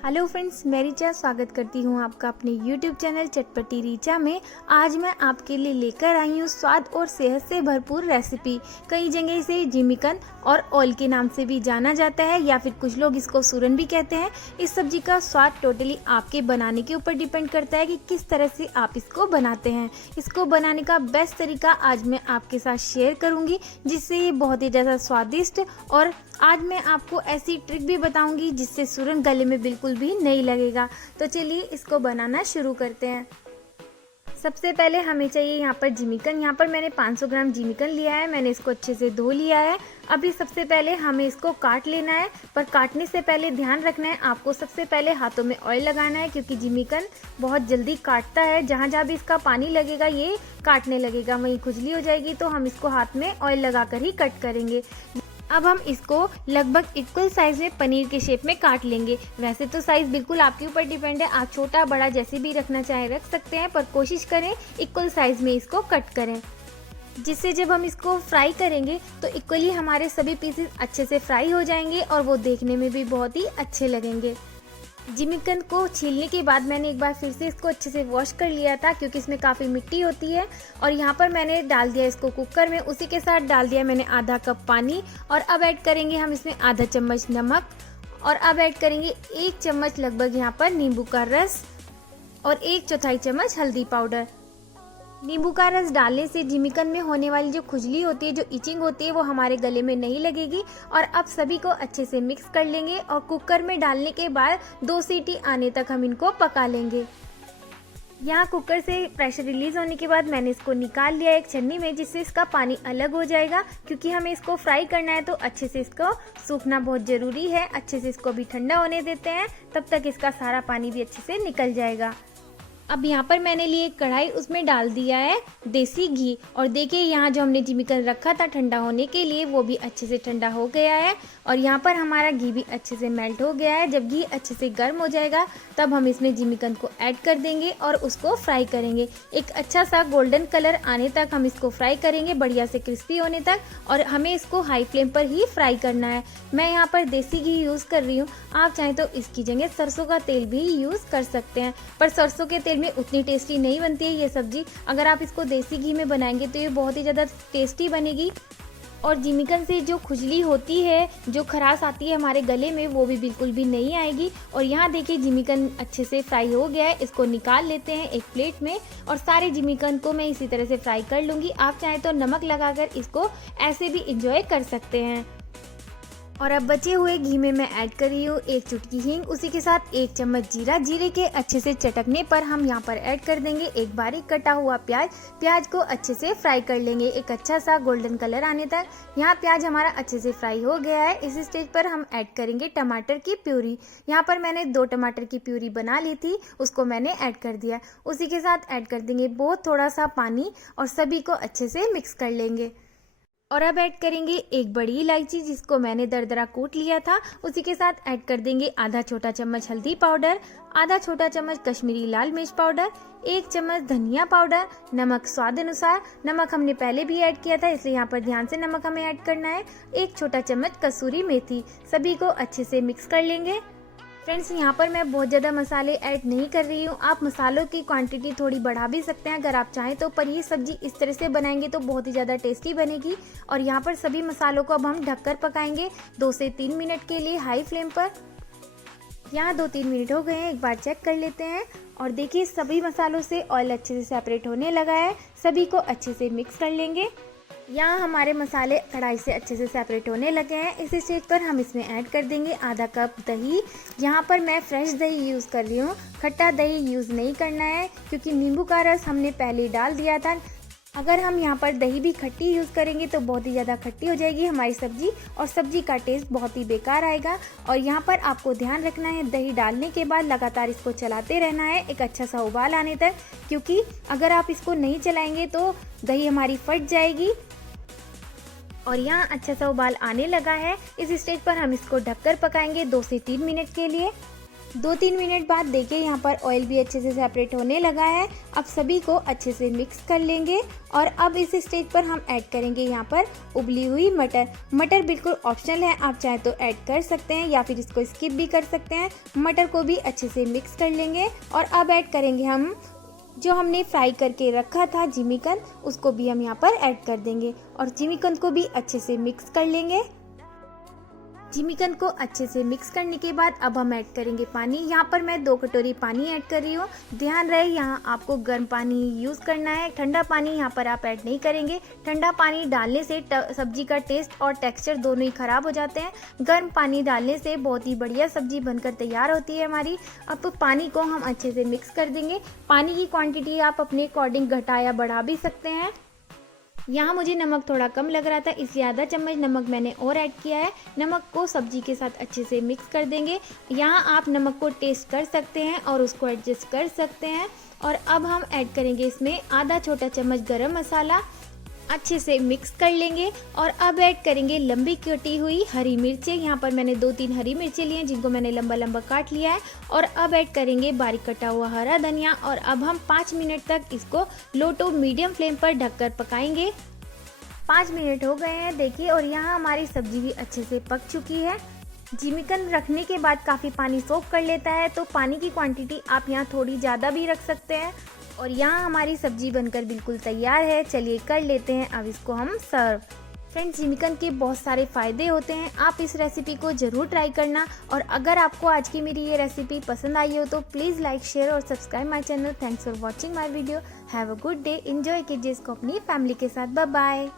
Hello friends, मैं रीचा स्वागत करती हूँ आपका अपने YouTube चैनल चटपटी रीचा में। आज मैं आपके लिए लेकर आई हूँ स्वाद और सेहत से भरपूर रेसिपी। कई जगह इसे जिमीकन और ओल के नाम से भी जाना जाता है या फिर कुछ लोग इसको सूरन भी कहते हैं। इस सब्जी का स्वाद टोटली आपके बनाने के ऊपर डिपेंड करता है कि किस तरह से आप इसको बनाते हैं। इसको बनाने का बेस्ट तरीका आज मैं आपके साथ शेयर करूँगी, जिससे ये बहुत ही ज़्यादा स्वादिष्ट, और आज मैं आपको ऐसी ट्रिक भी बताऊंगी जिससे सूरन गले में बिल्कुल भी नहीं लगेगा। तो चलिए इसको बनाना शुरू करते हैं। सबसे पहले हमें चाहिए यहाँ पर जिमीकन। यहाँ पर मैंने 500 ग्राम जिमीकन लिया है। मैंने इसको अच्छे से धो लिया है। अभी सबसे पहले हमें इसको काट लेना है, पर काटने से पहले ध्यान रखना है आपको सबसे पहले हाथों में ऑयल लगाना है, क्योंकि जिमीकन बहुत जल्दी काटता है। जहाँ जहाँ भी इसका पानी लगेगा ये काटने लगेगा, वहीं खुजली हो जाएगी। तो हम इसको हाथ में ऑयल लगाकर ही कट करेंगे। अब हम इसको लगभग इक्वल साइज में पनीर के शेप में काट लेंगे। वैसे तो साइज बिल्कुल आपके ऊपर डिपेंड है, आप छोटा बड़ा जैसे भी रखना चाहे रख सकते हैं, पर कोशिश करें इक्वल साइज में इसको कट करें, जिससे जब हम इसको फ्राई करेंगे तो इक्वली हमारे सभी पीसेस अच्छे से फ्राई हो जाएंगे और वो देखने में भी बहुत ही अच्छे लगेंगे। जिमीकन को छीलने के बाद मैंने एक बार फिर से इसको अच्छे से वॉश कर लिया था, क्योंकि इसमें काफ़ी मिट्टी होती है। और यहाँ पर मैंने डाल दिया इसको कुकर में। उसी के साथ डाल दिया मैंने आधा कप पानी, और अब ऐड करेंगे हम इसमें आधा चम्मच नमक, और अब ऐड करेंगे 1 चम्मच लगभग यहाँ पर नींबू का रस, और 1/4 चम्मच हल्दी पाउडर। नींबू का रस डालने से जिमीकन में होने वाली जो खुजली होती है, जो इचिंग होती है, वो हमारे गले में नहीं लगेगी। और अब सभी को अच्छे से मिक्स कर लेंगे, और कुकर में डालने के बाद 2 सीटी आने तक हम इनको पका लेंगे। यहाँ कुकर से प्रेशर रिलीज होने के बाद मैंने इसको निकाल लिया एक छन्नी में, जिससे इसका पानी अलग हो जाएगा। क्योंकि हमें इसको फ्राई करना है तो अच्छे से इसको सूखना बहुत ज़रूरी है। अच्छे से इसको भी ठंडा होने देते हैं, तब तक इसका सारा पानी भी अच्छे से निकल जाएगा। अब यहाँ पर मैंने लिए एक कढ़ाई, उसमें डाल दिया है देसी घी, और देखिए यहाँ जो हमने जिमीकन रखा था ठंडा होने के लिए, वो भी अच्छे से ठंडा हो गया है। और यहाँ पर हमारा घी भी अच्छे से मेल्ट हो गया है। जब घी अच्छे से गर्म हो जाएगा तब हम इसमें जिमीकन को ऐड कर देंगे और उसको फ्राई करेंगे। एक अच्छा सा गोल्डन कलर आने तक हम इसको फ्राई करेंगे, बढ़िया से क्रिस्पी होने तक। और हमें इसको हाई फ्लेम पर ही फ्राई करना है। मैं यहाँ पर देसी घी यूज़ कर रही हूँ, आप चाहें तो इसकी जगह सरसों का तेल भी यूज़ कर सकते हैं, पर सरसों के तेल में उतनी टेस्टी नहीं बनती है ये सब्जी। अगर आप इसको देसी घी में बनाएंगे तो ये बहुत ही ज़्यादा टेस्टी बनेगी। और जिमीकन से जो खुजली होती है, जो खराश आती है हमारे गले में, वो भी बिल्कुल भी नहीं आएगी। और यहाँ देखिए जिमीकन अच्छे से फ्राई हो गया है। इसको निकाल लेते हैं एक प्लेट में, और सारे जिमीकन को मैं इसी तरह से फ्राई कर लूँगी। आप चाहें तो नमक लगाकर इसको ऐसे भी इंजॉय कर सकते हैं। और अब बचे हुए घी में मैं ऐड कर रही हूँ 1 चुटकी हींग, उसी के साथ 1 चम्मच जीरा। जीरे के अच्छे से चटकने पर हम यहाँ पर ऐड कर देंगे एक बारीक कटा हुआ प्याज। प्याज को अच्छे से फ्राई कर लेंगे एक अच्छा सा गोल्डन कलर आने तक। यहाँ प्याज हमारा अच्छे से फ्राई हो गया है। इस स्टेज पर हम ऐड करेंगे टमाटर की प्यूरी। यहाँ पर मैंने 2 टमाटर की प्यूरी बना ली थी, उसको मैंने ऐड कर दिया। उसी के साथ ऐड कर देंगे बहुत थोड़ा सा पानी, और सभी को अच्छे से मिक्स कर लेंगे। और अब ऐड करेंगे एक बड़ी इलायची, जिसको मैंने दरदरा कूट लिया था। उसी के साथ ऐड कर देंगे आधा छोटा चम्मच हल्दी पाउडर, आधा छोटा चम्मच कश्मीरी लाल मिर्च पाउडर, 1 चम्मच धनिया पाउडर, नमक स्वाद अनुसार। नमक हमने पहले भी ऐड किया था, इसलिए यहाँ पर ध्यान से नमक हमें ऐड करना है। 1 छोटा चम्मच कसूरी मेथी। सभी को अच्छे से मिक्स कर लेंगे। फ्रेंड्स, यहाँ पर मैं बहुत ज़्यादा मसाले ऐड नहीं कर रही हूँ। आप मसालों की क्वांटिटी थोड़ी बढ़ा भी सकते हैं अगर आप चाहें तो, पर ये सब्जी इस तरह से बनाएंगे तो बहुत ही ज़्यादा टेस्टी बनेगी। और यहाँ पर सभी मसालों को अब हम ढककर पकाएंगे 2 से 3 मिनट के लिए हाई फ्लेम पर। यहाँ 2-3 मिनट हो गए हैं, एक बार चेक कर लेते हैं। और देखिए सभी मसालों से ऑयल अच्छे से सेपरेट होने लगा है। सभी को अच्छे से मिक्स कर लेंगे। यहाँ हमारे मसाले कढ़ाई से अच्छे से सेपरेट होने लगे हैं। इस स्टेज पर हम इसमें ऐड कर देंगे आधा कप दही। यहाँ पर मैं फ्रेश दही यूज़ कर रही हूँ, खट्टा दही यूज़ नहीं करना है, क्योंकि नींबू का रस हमने पहले ही डाल दिया था। अगर हम यहाँ पर दही भी खट्टी यूज़ करेंगे तो बहुत ही ज़्यादा खट्टी हो जाएगी हमारी सब्जी, और सब्जी का टेस्ट बहुत ही बेकार आएगा। और यहाँ पर आपको ध्यान रखना है, दही डालने के बाद लगातार इसको चलाते रहना है एक अच्छा सा उबाल आने तक, क्योंकि अगर आप इसको नहीं चलाएंगे तो दही हमारी फट जाएगी। और यहाँ अच्छा सा उबाल आने लगा है। इस स्टेज पर हम इसको ढककर पकाएंगे 2 से 3 मिनट के लिए। 2-3 मिनट बाद देखिए यहाँ पर ऑयल भी अच्छे से सेपरेट होने लगा है। अब सभी को अच्छे से मिक्स कर लेंगे और अब इस स्टेज पर हम ऐड करेंगे यहाँ पर उबली हुई मटर। मटर बिल्कुल ऑप्शनल है, आप चाहे तो ऐड कर सकते हैं या फिर इसको स्किप भी कर सकते हैं। मटर को भी अच्छे से मिक्स कर लेंगे और अब ऐड करेंगे हम जो हमने फ्राई करके रखा था जिमीकंद, उसको भी हम यहाँ पर ऐड कर देंगे और जिमीकंद को भी अच्छे से मिक्स कर लेंगे। जिमीकंद को अच्छे से मिक्स करने के बाद अब हम ऐड करेंगे पानी। यहाँ पर मैं 2 कटोरी पानी ऐड कर रही हूँ। ध्यान रहे यहाँ आपको गर्म पानी यूज़ करना है, ठंडा पानी यहाँ पर आप ऐड नहीं करेंगे। ठंडा पानी डालने से सब्जी का टेस्ट और टेक्सचर दोनों ही ख़राब हो जाते हैं। गर्म पानी डालने से बहुत ही बढ़िया सब्जी बनकर तैयार होती है हमारी। अब पानी को हम अच्छे से मिक्स कर देंगे। पानी की क्वान्टिटी आप अपने अकॉर्डिंग घटा या बढ़ा भी सकते हैं। यहाँ मुझे नमक थोड़ा कम लग रहा था, इसलिए आधा चम्मच नमक मैंने और ऐड किया है। नमक को सब्जी के साथ अच्छे से मिक्स कर देंगे। यहाँ आप नमक को टेस्ट कर सकते हैं और उसको एडजस्ट कर सकते हैं। और अब हम ऐड करेंगे इसमें आधा छोटा चम्मच गरम मसाला, अच्छे से मिक्स कर लेंगे। और अब ऐड करेंगे लंबी कटी हुई हरी मिर्चें। यहाँ पर मैंने 2-3 हरी मिर्चें ली हैं जिनको मैंने लंबा लंबा काट लिया है। और अब ऐड करेंगे बारीक कटा हुआ हरा धनिया और अब हम 5 मिनट तक इसको लो टू मीडियम फ्लेम पर ढककर पकाएंगे। 5 मिनट हो गए हैं देखिए और यहाँ हमारी सब्जी भी अच्छे से पक चुकी है। जिमीकंद रखने के बाद काफ़ी पानी सोख कर लेता है, तो पानी की क्वांटिटी आप यहाँ थोड़ी ज़्यादा भी रख सकते हैं। और यहाँ हमारी सब्जी बनकर बिल्कुल तैयार है। चलिए कर लेते हैं अब इसको हम सर्व। फ्रेंड्स, जिमीकंद के बहुत सारे फ़ायदे होते हैं, आप इस रेसिपी को ज़रूर ट्राई करना। और अगर आपको आज की मेरी ये रेसिपी पसंद आई हो तो प्लीज़ लाइक, शेयर और subscribe my channel. Thanks for watching my video. Have a good day. Enjoy कीजिए इसको अपनी फैमिली के साथ। Bye bye.